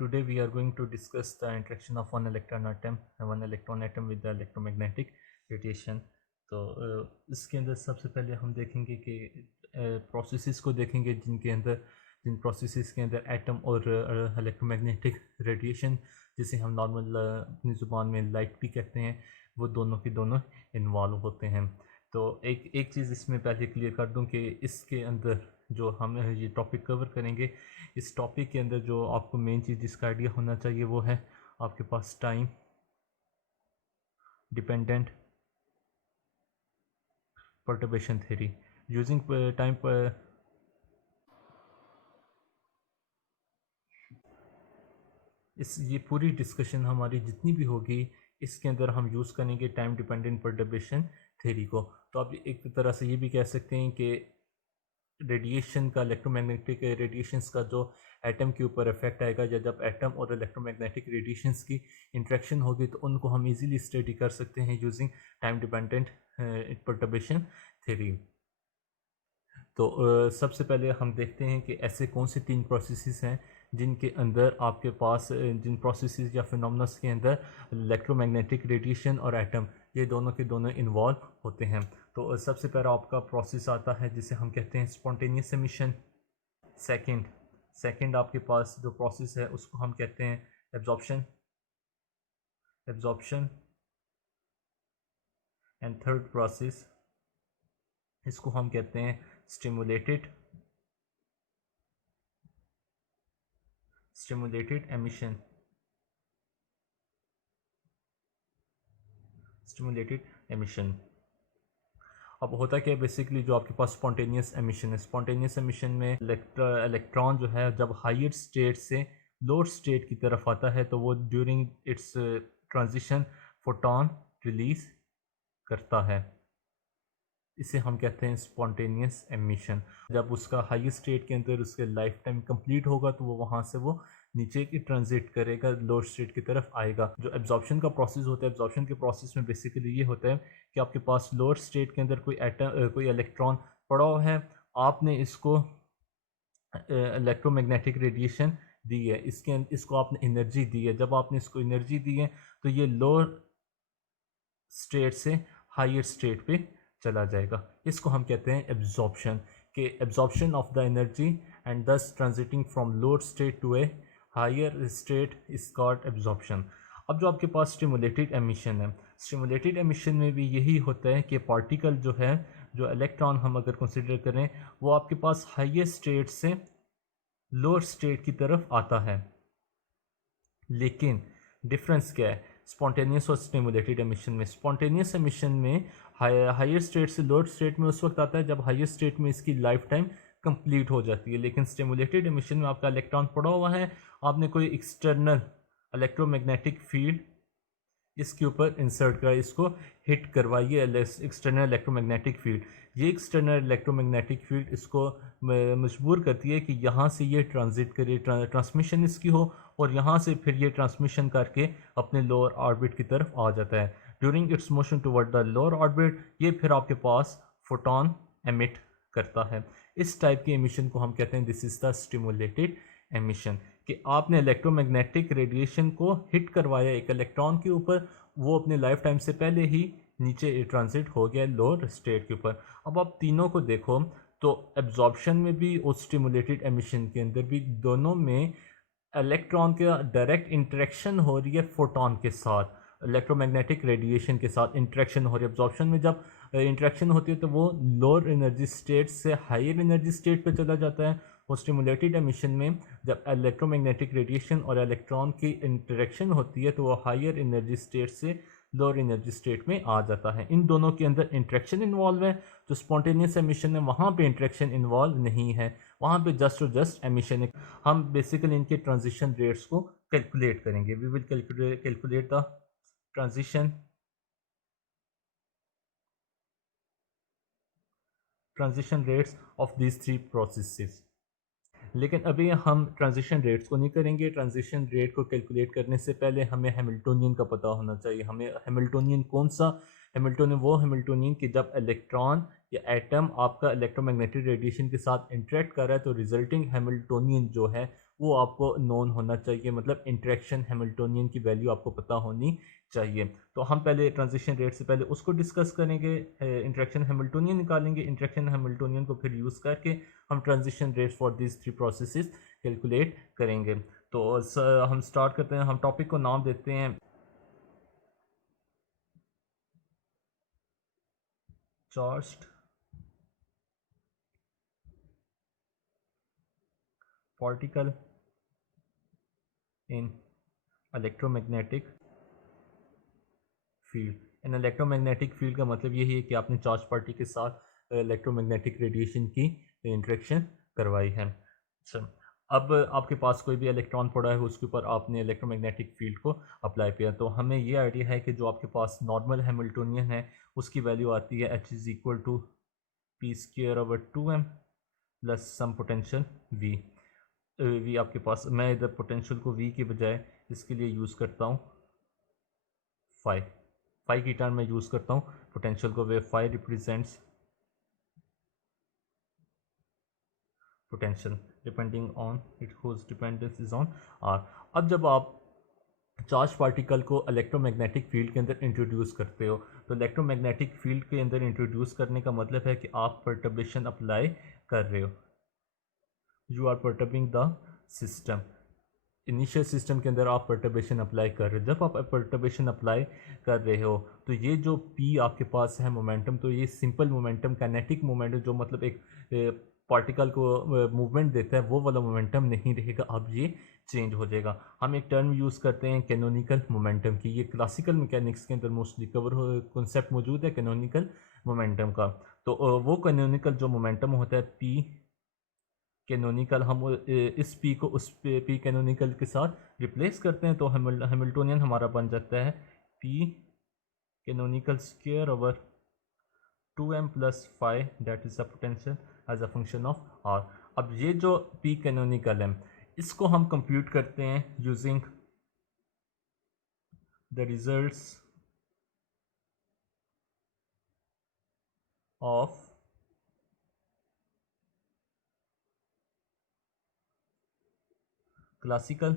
Today we are going to discuss the interaction of one electron atom with the electromagnetic radiation. तो इसके अंदर सबसे पहले हम देखेंगे कि प्रोसेसेस को देखेंगे जिन प्रोसेसेस के अंदर एटम और इलेक्ट्रोमैग्नेटिक रेडिएशन, जिसे हम नॉर्मल अपनी ज़ुबान में लाइट भी कहते हैं, वो दोनों के दोनों इन्वॉल्व होते हैं। तो एक चीज़ इसमें पहले क्लियर कर दूं कि इसके अंदर जो हम ये टॉपिक कवर करेंगे, इस टॉपिक के अंदर जो आपको मेन चीज़ जिसका आइडिया होना चाहिए वो है आपके पास time dependent perturbation theory. Using time ये पूरी डिस्कशन हमारी जितनी भी होगी, इसके अंदर हम यूज़ करेंगे टाइम डिपेंडेंट परटर्बेशन थ्योरी को। तो आप एक तरह से ये भी कह सकते हैं कि रेडिएशन का, इलेक्ट्रोमैग्नेटिक रेडिएशंस का जो एटम के ऊपर इफेक्ट आएगा, या जब एटम और इलेक्ट्रोमैग्नेटिक रेडिएशंस की इंट्रैक्शन होगी, तो उनको हम इजीली स्टडी कर सकते हैं using time dependent perturbation theory. तो सबसे पहले हम देखते हैं कि ऐसे कौन से 3 प्रोसेसेस हैं जिनके अंदर आपके पास जिन प्रोसेसेस या फिनोमेनस के अंदर इलेक्ट्रोमैग्नेटिक रेडिएशन और एटम ये दोनों के दोनों इन्वॉल्व होते हैं। तो सबसे पहला आपका प्रोसेस आता है जिसे हम कहते हैं स्पॉन्टेनियस एमिशन। सेकंड आपके पास जो प्रोसेस है उसको हम कहते हैं एब्जॉर्प्शन एंड थर्ड प्रोसेस इसको हम कहते हैं स्टिमुलेटेड एमिशन। अब होता क्या है, बेसिकली जो आपके पास स्पॉन्टेनियस एमिशन है, स्पॉन्टेनियस एमिशन में इलेक्ट्रॉन जो है जब हायर स्टेट से लोअर स्टेट की तरफ आता है, तो वो during its transition photon release करता है। इसे हम कहते हैं स्पॉन्टेनियस एमिशन। जब उसका हाई स्टेट के अंदर उसके लाइफ टाइम कंप्लीट होगा, तो वो वहाँ से वो नीचे की ट्रांजिट करेगा, लोअर स्टेट की तरफ आएगा। जो एब्जॉर्प्शन का प्रोसेस होता है, एब्जॉर्प्शन के प्रोसेस में बेसिकली ये होता है कि आपके पास लोअर स्टेट के अंदर कोई इलेक्ट्रॉन पड़ा हुआ है, आपने इसको इलेक्ट्रोमैग्नेटिक रेडिएशन दी है, इसको आपने एनर्जी दी है। जब आपने इसको एनर्जी दी है, तो ये लोअर स्टेट से हायर स्टेट पे चला जाएगा। इसको हम कहते हैं एब्जॉर्प्शन, के absorption of the energy and this transiting from lower state to a higher state is called absorption. अब जो आपके पास स्टिमुलेटेड एमिशन है, स्टिमुलेटेड एमिशन में भी यही होता है कि पार्टिकल जो है, जो इलेक्ट्रॉन हम अगर कंसिडर करें, वो आपके पास हायर स्टेट से लोअर स्टेट की तरफ आता है। लेकिन डिफरेंस क्या है स्पॉन्टेनियस और स्टिमुलेटेड एमिशन में? स्पॉन्टेनियस एमिशन में हायर स्टेट से लोअर स्टेट में उस वक्त आता है जब हायर स्टेट में इसकी लाइफ टाइम कंप्लीट हो जाती है। लेकिन स्टिमुलेटेड एमिशन में आपका इलेक्ट्रॉन पड़ा हुआ है, आपने कोई एक्सटर्नल इलेक्ट्रोमैग्नेटिक फील्ड इसके ऊपर इंसर्ट करा, इसको हिट करवाइए एक्सटर्नल इलेक्ट्रोमैग्नेटिक फील्ड। ये एक्सटर्नल इलेक्ट्रोमैग्नेटिक फील्ड इसको मजबूर करती है कि यहाँ से ये ट्रांजिट करे, ट्रांसमिशन इसकी हो, और यहाँ से फिर ये ट्रांसमिशन करके अपने लोअर ऑर्बिट की तरफ आ जाता है। During its motion toward the lower orbit ये फिर आपके पास फोटोन एमिट करता है। इस टाइप की एमिशन को हम कहते हैं this is the stimulated emission, कि आपने इलेक्ट्रोमैग्नेटिक रेडिएशन को हिट करवाया एक इलेक्ट्रॉन के ऊपर, वो अपने लाइफ टाइम से पहले ही नीचे ट्रांजिट हो गया लोअर स्टेट के ऊपर। अब आप तीनों को देखो तो एब्जॉर्प्शन में भी और स्टिमुलेटेड एमिशन के अंदर भी दोनों में इलेक्ट्रॉन का डायरेक्ट इंटरेक्शन हो रही है फोटोन के साथ, इलेक्ट्रोमैग्नेटिक रेडिएशन के साथ इंटरेक्शन हो रही है। एब्जॉर्प्शन में जब इंटरेक्शन होती है तो वो लोअर एनर्जी स्टेट से हायर एनर्जी स्टेट पे चला जाता है, और स्टिमुलेटेड एमिशन में जब इलेक्ट्रोमैग्नेटिक रेडिएशन और इलेक्ट्रॉन की इंटरेक्शन होती है तो वो हायर एनर्जी स्टेट से लोअर एनर्जी स्टेट में आ जाता है। इन दोनों के अंदर इंटरेक्शन इन्वॉल्व है। जो स्पॉन्टेनियस एमिशन है वहाँ पे इंटरेक्शन इन्वॉल्व नहीं है, वहाँ पे जस्ट एमिशन है। हम बेसिकली इनके ट्रांजिशन रेट्स को कैलकुलेट करेंगे। We will calculate the transition rates of these 3 processes. लेकिन अभी हम ट्रांजिशन रेट्स को नहीं करेंगे। ट्रांजिशन रेट को कैलकुलेट करने से पहले हमें हैमिल्टोनियन का पता होना चाहिए। हमें हैमिल्टोनियन कौन सा? हैमिल्टोनियन वो हैमिल्टोनियन कि जब इलेक्ट्रॉन या एटम आपका इलेक्ट्रोमैग्नेटिक रेडिएशन के साथ इंटरेक्ट कर रहा है, तो रिजल्टिंग हैमिल्टोनियन जो है वो आपको नोन होना चाहिए, मतलब इंटरेक्शन हैमिल्टोनियन की वैल्यू आपको पता होनी चाहिए। तो हम पहले ट्रांजिशन रेट से पहले उसको डिस्कस करेंगे, इंटरेक्शन हैमिल्टोनियन निकालेंगे, इंटरेक्शन हैमिल्टोनियन को फिर यूज़ करके हम transition rates for this 3 processes calculate करेंगे। तो हम स्टार्ट करते हैं, हम टॉपिक को नाम देते हैं charged particle in electromagnetic field. In electromagnetic field का मतलब यही है कि आपने चार्ज पार्टिकल के साथ इलेक्ट्रोमैग्नेटिक रेडिएशन की इंटरेक्शन करवाई है। अच्छा, अब आपके पास कोई भी इलेक्ट्रॉन पड़ा है, उसके ऊपर आपने इलेक्ट्रोमैग्नेटिक फील्ड को अप्लाई किया, तो हमें ये आइडिया है कि जो आपके पास नॉर्मल हैमिल्टोनियन है उसकी वैल्यू आती है h is equal to p square over 2m plus some potential v। वी आपके पास, मैं इधर पोटेंशियल को v के बजाय इसके लिए यूज़ करता हूँ फाई। फाई की टर्म में यूज़ करता हूँ पोटेंशियल को, where phi represents potential depending on it whose dependence is on R. अब जब आप चार्ज पार्टिकल को इलेक्ट्रोमैग्नेटिक फील्ड के अंदर इंट्रोड्यूस करते हो, तो इलेक्ट्रोमैग्नेटिक फील्ड के अंदर इंट्रोड्यूस करने का मतलब है कि आप परटर्बेशन अप्लाई कर रहे हो, you are perturbing the system. Initial system के अंदर आप परटर्बेशन अप्लाई कर रहे हो। जब आप परटर्बेशन अप्लाई कर रहे हो तो ये जो पी आपके पास है मोमेंटम, तो ये सिंपल मोमेंटम, काइनेटिक मोमेंटम, जो मतलब एक पार्टिकल को मूवमेंट देता है, वो वाला मोमेंटम नहीं रहेगा, अब ये चेंज हो जाएगा। हम एक टर्म यूज़ करते हैं कैनोनिकल मोमेंटम की, ये क्लासिकल मैकेनिक्स के अंदर मोस्टली कवर कॉन्सेप्ट मौजूद है कैनोनिकल मोमेंटम का। तो वो कैनोनिकल जो मोमेंटम होता है पी कैनोनिकल, हम इस पी को उस पी कैनोनिकल के साथ रिप्लेस करते हैं, तो हैमिल्टोनियन हमारा बन जाता है p canonical square over 2m plus phi, that is the potential as a function of r. अब ये जो पी कैनोनिकल है इसको हम कंप्यूट करते हैं using the results of classical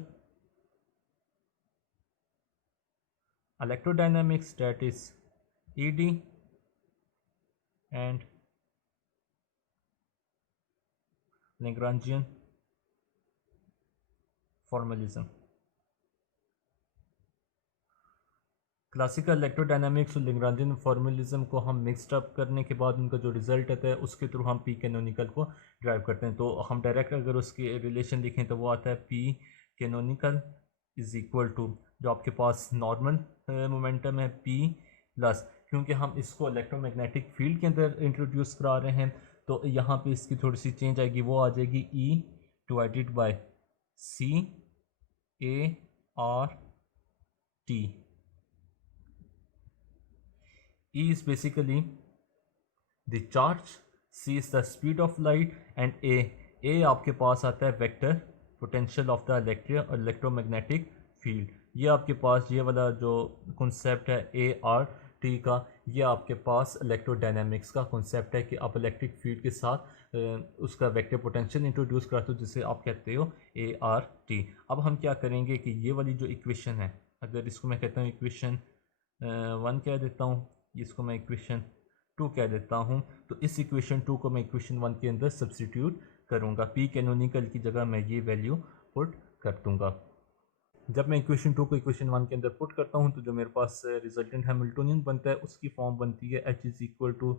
electrodynamics, that is ED, and Lagrangian formalism। Classical electrodynamics और Lagrangian formalism को हम मिक्सड अप करने के बाद उनका जो रिजल्ट आता है उसके थ्रू हम पी कैनोनिकल को ड्राइव करते हैं। तो हम डायरेक्ट अगर उसके रिलेशन लिखें तो वो आता है p canonical is equal to, जो आपके पास नॉर्मल मोमेंटम है, पी प्लस, क्योंकि हम इसको इलेक्ट्रोमैग्नेटिक फील्ड के अंदर इंट्रोड्यूस करा रहे हैं तो यहाँ पे इसकी थोड़ी सी चेंज आएगी, वो आ जाएगी E divided by C A R T. E is basically the charge, C is the speed of light and A आपके पास आता है vector potential of the electromagnetic field. ये आपके पास ये वाला जो कॉन्सेप्ट है ART का, ये आपके पास इलेक्ट्रोडायनामिक्स का कॉन्सेप्ट है कि आप इलेक्ट्रिक फील्ड के साथ उसका वेक्टर पोटेंशियल इंट्रोड्यूस कराते हो, जिसे आप कहते हो ART। अब हम क्या करेंगे कि ये वाली जो इक्वेशन है, अगर इसको मैं कहता हूँ इक्वेशन 1 कह देता हूँ, इसको मैं इक्वेशन 2 कह देता हूँ, तो इस इक्वेशन 2 को मैं इक्वेशन 1 के अंदर सब्सटीट्यूट करूँगा, पी कैनोनिकल की जगह मैं ये वैल्यू पुट कर दूँगा। जब मैं इक्वेशन 2 को इक्वेशन 1 के अंदर पुट करता हूँ तो जो मेरे पास रिजल्टेंट हैमिल्टोनियन बनता है उसकी फॉर्म बनती है एच इज़ इक्वल टू।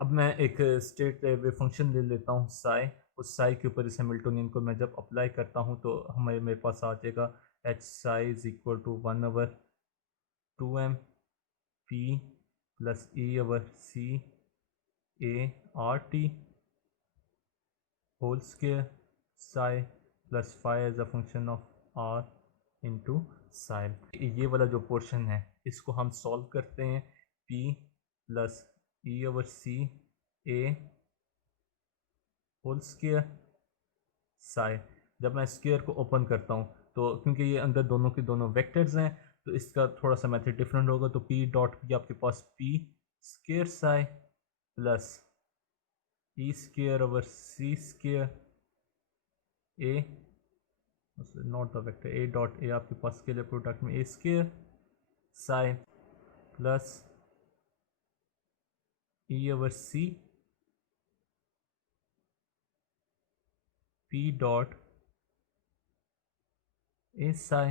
अब मैं एक स्टेट वे फंक्शन ले लेता हूँ साई, उस साई के ऊपर इस हैमिल्टोनियन को मैं जब अप्लाई करता हूँ तो हमें मेरे पास आ जाएगा h psi is equal to 1/2m p plus E/C ART whole square psi plus phi as a function of r into psi. ये वाला जो पोर्शन है इसको हम सॉल्व करते हैं, पी प्लस E/C ए होल स्क्वायर साई। जब मैं स्क्वायर को ओपन करता हूँ तो क्योंकि ये अंदर दोनों के दोनों वेक्टर्स हैं तो इसका थोड़ा सा मेथड डिफरेंट होगा। तो पी डॉट पी आपके पास P square psi plus E square over C square A, not the vector, A dot A आपके पास स्केलर प्रोडक्ट में A square psi plus E over C p dot a psi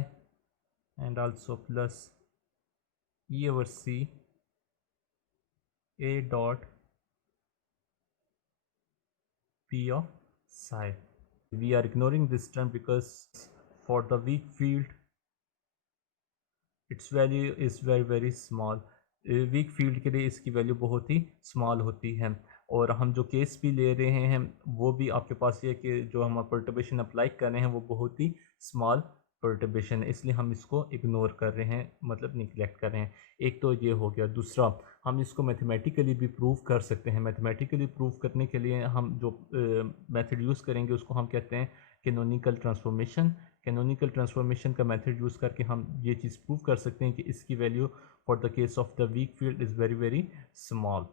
and also plus e over c a dot p of psi. We are ignoring this term because for the weak field its value is very small. Weak field के लिए इसकी value बहुत ही small होती है। और हम जो case भी ले रहे हैं वो भी आपके पास ये कि जो हम पर्टर्बेशन अप्लाई कर रहे हैं वो बहुत ही स्मॉल पर्टर्बेशन है, इसलिए हम इसको इग्नोर कर रहे हैं, मतलब निगलेक्ट कर रहे हैं। एक तो ये हो गया। दूसरा, हम इसको मैथमेटिकली भी प्रूव कर सकते हैं। मैथमेटिकली प्रूव करने के लिए हम जो मेथड यूज़ करेंगे उसको हम कहते हैं कैनोनिकल ट्रांसफॉर्मेशन। कैनोनिकल ट्रांसफॉर्मेशन का मेथड यूज़ करके हम ये चीज़ प्रूव कर सकते हैं कि इसकी value for the case of the weak field is very small,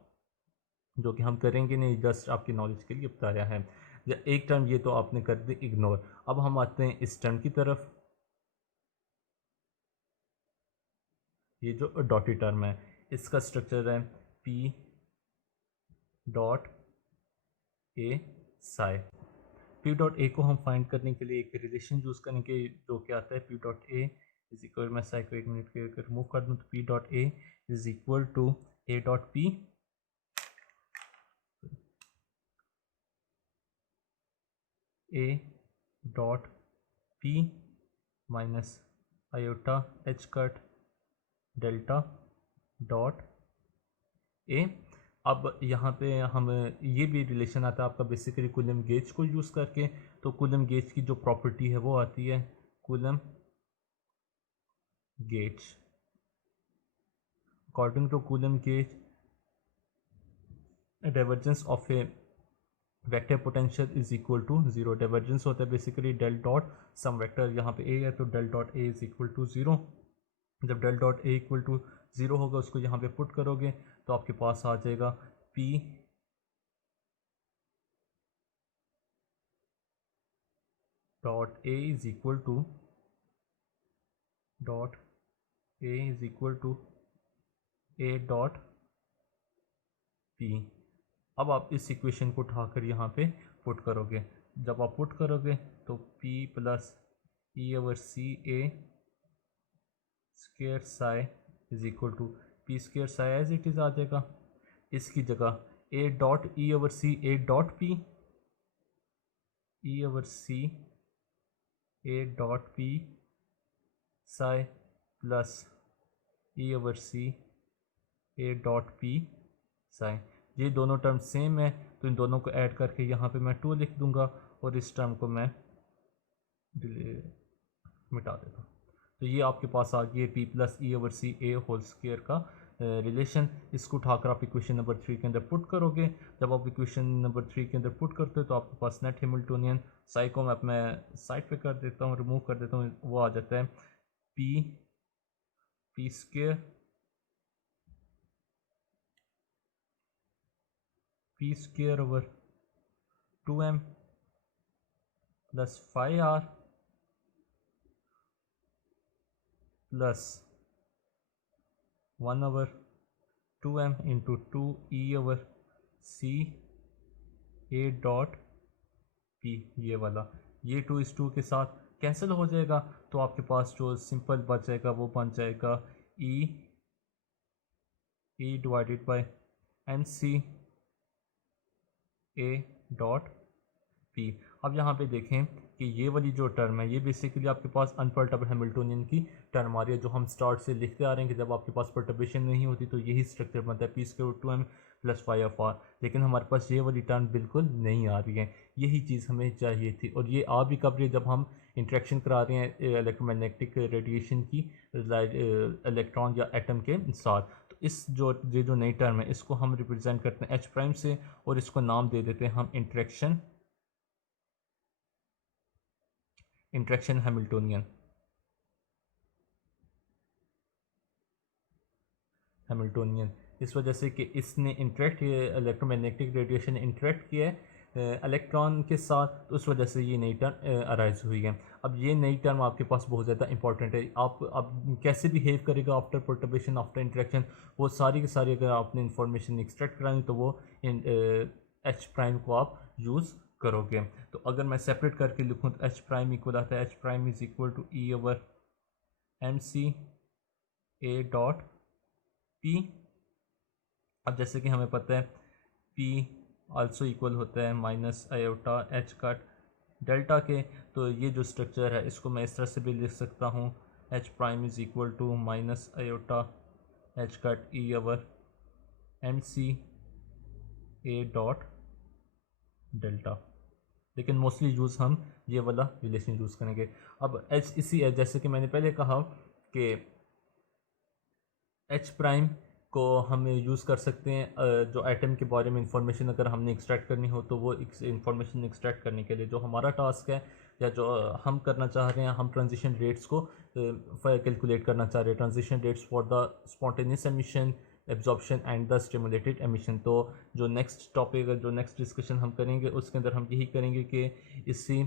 जो कि हम करेंगे नहीं, जस्ट आपकी नॉलेज के लिए बताया है। एक टर्म ये तो आपने कर दी इग्नोर। अब हम आते हैं इस टर्म की तरफ। ये जो डॉटेड टर्म है इसका स्ट्रक्चर है पी डॉट ए साई। पी डॉट ए को हम फाइंड करने के लिए एक रिलेशन यूज़ करेंगे जो कि आता है P dot A is equal, मैं साई को 1 मिनट के अगर रिमूव कर दूँ तो p dot A is equal to a dot p a dot p minus iota h cut delta dot a. अब यहाँ पे हम ये भी रिलेशन आता है आपका बेसिकली कूलम गेज को यूज़ करके। तो कूलम गेज की जो प्रॉपर्टी है वो आती है Coulomb gauge. According to Coulomb gauge divergence of A vector potential is equal to zero. Divergence होता है basically del dot some vector, यहाँ पे ए है तो del dot A is equal to zero. जब del dot A equal to zero होगा उसको यहाँ पे पुट करोगे तो आपके पास आ जाएगा p dot A is equal to dot A is equal to a dot P. अब आप इस इक्वेशन को उठाकर यहाँ पे पुट करोगे। जब आप पुट करोगे तो p plus E over C A square psi is equal to P square psi as it is आ जाएगा। इसकी जगह A dot E over C A dot P, E over C A dot P psi plus E over C A dot P psi. ये दोनों term same है तो इन दोनों को ऐड करके यहाँ पे मैं 2 लिख दूंगा और इस टर्म को मैं मिटा देता हूँ। तो ये आपके पास आ गया P plus E over C ए होल स्क्वायर का रिलेशन। इसको उठाकर आप इक्वेशन नंबर 3 के अंदर पुट करोगे। जब आप इक्वेशन नंबर 3 के अंदर पुट करते हो तो आपके पास नेट हैमिल्टोनियन साई को मैं साइड पे कर देता हूँ, रिमूव कर देता हूँ, वो आ जाता है P square P square over 2m plus 5r plus 1 over 2m into 2e over c ए डॉट पी। ये वाला ये 2 इस 2 के साथ कैंसिल हो जाएगा तो आपके पास जो सिंपल बच जाएगा वो बन जाएगा E divided by M C A dot P. अब यहाँ पे देखें कि ये वाली जो टर्म है ये बेसिकली आपके पास अनपर्टर्ब हैमिल्टोनियन की टर्म आ रही है जो हम स्टार्ट से लिखते आ रहे हैं कि जब आपके पास पर्टर्बेशन नहीं होती तो यही स्ट्रक्चर बनता है P square 2m plus 5r। लेकिन हमारे पास ये वाली टर्म बिल्कुल नहीं आ रही है, यही चीज़ हमें चाहिए थी। और ये आ भी कब रही है जब हम इंट्रैक्शन करा रहे हैं इलेक्ट्रोमैग्नेटिक रेडिएशन की इलेक्ट्रॉन या एटम के साथ। तो इस जो ये जो नई टर्म है इसको हम रिप्रेजेंट करते हैं एच प्राइम से और इसको नाम दे देते हैं हम इंट्रैक्शन हैमिल्टोनियन। हैमिल्टोनियन। इस वजह से कि इसने इंटरेक्ट इलेक्ट्रोमैग्नेटिक रेडिएशन इंटरेक्ट किया है इलेक्ट्रॉन के साथ, तो उस वजह से ये नई टर्म अराइज हुई है। अब ये नई टर्म आपके पास बहुत ज़्यादा इंपॉर्टेंट है। आप अब कैसे बिहेव करेगा आफ्टर परटर्बेशन, आफ्टर इंटरेक्शन, वो सारी की सारी अगर आपने इंफॉर्मेशन एक्सट्रैक्ट करानी तो वो एच प्राइम को आप यूज़ करोगे। तो अगर मैं सेपरेट करके लिखूँ तो एच प्राइम इक्वल आता है h prime is equal to e over m C A dot P. अब जैसे कि हमें पता है पी आल्सो इक्वल होता है minus iota h cut delta के, तो ये जो स्ट्रक्चर है इसको मैं इस तरह से भी लिख सकता हूँ h prime is equal to minus iota h cut e over m C A dot delta. लेकिन मोस्टली यूज़ हम ये वाला रिलेशन यूज़ करेंगे। अब एच इसी जैसे कि मैंने पहले कहा कि एच प्राइम को हम यूज़ कर सकते हैं जो एटम के बारे में इंफॉर्मेशन अगर हमने एक्सट्रैक्ट करनी हो, तो वो इंफॉर्मेशन एक्सट्रैक्ट करने के लिए जो हमारा टास्क है या जो हम करना चाह रहे हैं, हम ट्रांजिशन रेट्स को कैलकुलेट करना चाह रहे हैं, transition rates for the spontaneous emission, absorption and the stimulated emission. तो जो नेक्स्ट टॉपिक, जो नेक्स्ट डिस्कशन हम करेंगे उसके अंदर हम यही करेंगे कि इसी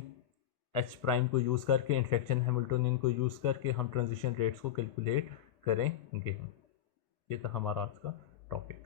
एच प्राइम को यूज़ करके, इन्फेक्शन हैमिल्टोनियन को यूज़ करके हम ट्रांजिशन रेट्स को कैलकुलेट करेंगे। ये था हमारा आज का टॉपिक।